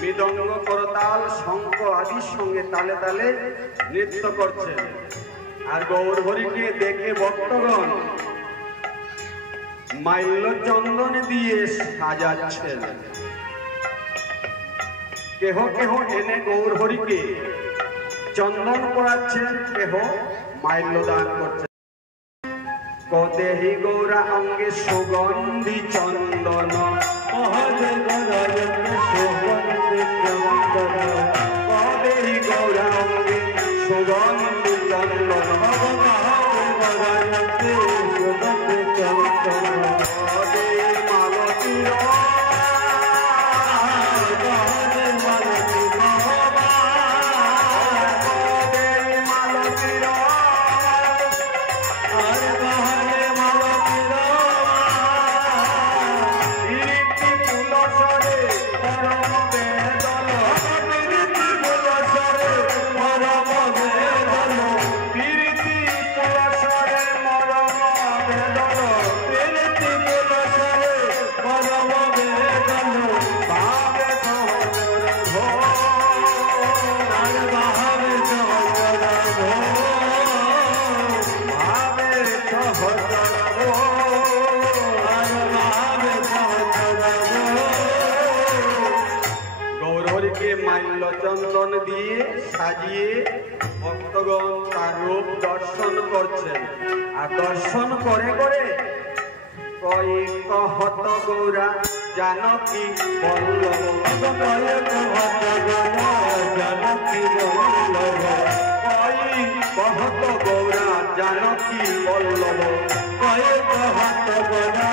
মৃদঙ্গ করতাল শঙ্খ আদির সঙ্গে তালে তালে নৃত্য করছেন। আর গৌরহরিকে দেখে ভক্তগণ মাল্য চন্দন দিয়ে সাজাচ্ছেন। কেহ কেহ এনে গৌরহরিকে চন্দন পরাচ্ছেন, কেহ মাল্য দান করছেন। কদেহি গৌরা অঙ্গে সুগন্ধি চন্দন কদেহি গৌরা অঙ্গে সুগন্ধি চন্দন চন্দন দিয়ে সাজিয়ে ভক্তগণ তার রূপ দর্শন করছেন। আর দর্শন করে করে কয়েক হত গৌরা জানকী বল্লভ কয়েক হত গৌরা জানকী বল্লভ কয়েক হত গৌরা জানকী বল্লভ কয়েক হত গৌরা